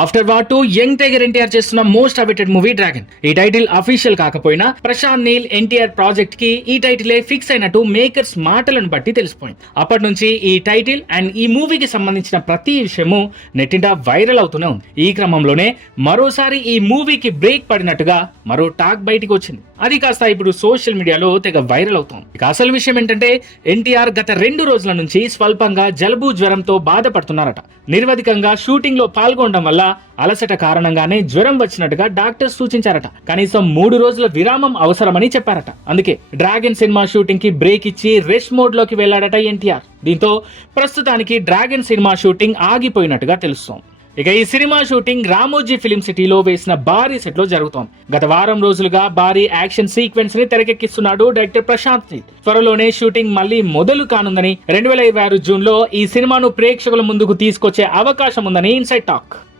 After war 2 young tiger NTR చేస్తున్న most awaited movie dragon. ఈ title official కాకపోయినా Prashanth Neel NTR project కి ఈ టైటిలే ఫిక్స్ అయినట్టు మేకర్స్ మాటలను బట్టి తెలిసిపోయింది. అప్పటి నుంచి ఈ టైటిల్ అండ్ ఈ మూవీకి సంబంధించిన ప్రతి విషయము నెట్టింట వైరల్ అవుతూనే ఉంది. ఈ క్రమంలోనే మరోసారి ఈ మూవీకి బ్రేక్ పడినట్టుగా మరో టాక్ బయటికి వచ్చింది. అది కాస్త ఇప్పుడు సోషల్ మీడియాలో తెగ వైరల్ అవుతోంది. ఇక అసలు విషయం ఏంటంటే ఎన్టీఆర్ గత 2 రోజుల నుంచి స్వల్పంగా జలుబు జ్వరంతో బాధపడుతున్నారట. నిర్వధికంగా షూటింగ్ లో పాల్గొనడం వల్ల అలసట కారణంగానే జ్వరం వచ్చినట్టుగా డాక్టర్స్ సూచించారట. కనీసం 3 రోజుల విరామం అవసరమని చెప్పారట. అందుకే డ్రాగన్ సినిమా షూటింగ్ కి బ్రేక్ ఇచ్చి రెస్ట్ మోడ్ లోకి వెళ్లాడట ఎన్టీఆర్. దీంతో ప్రస్తుతానికి డ్రాగన్ సినిమా షూటింగ్ ఆగిపోయినట్టుగా తెలుస్తోంది. ఇక ఈ సినిమా షూటింగ్ రామోజీ ఫిలిం సిటీలో వేసిన భారీ సెట్ లో జరుగుతోంది. గత వారం రోజులుగా భారీ యాక్షన్ సీక్వెన్స్ ని తెరకెక్కిస్తున్నాడు డైరెక్టర్ ప్రశాంత్ నీల్. త్వరలోనే షూటింగ్ మళ్ళీ మొదలు కానుందని, 2026 జూన్ లో ఈ సినిమాను ప్రేక్షకుల ముందుకు తీసుకొచ్చే అవకాశం ఉందని ఇన్సైడ్ టాక్.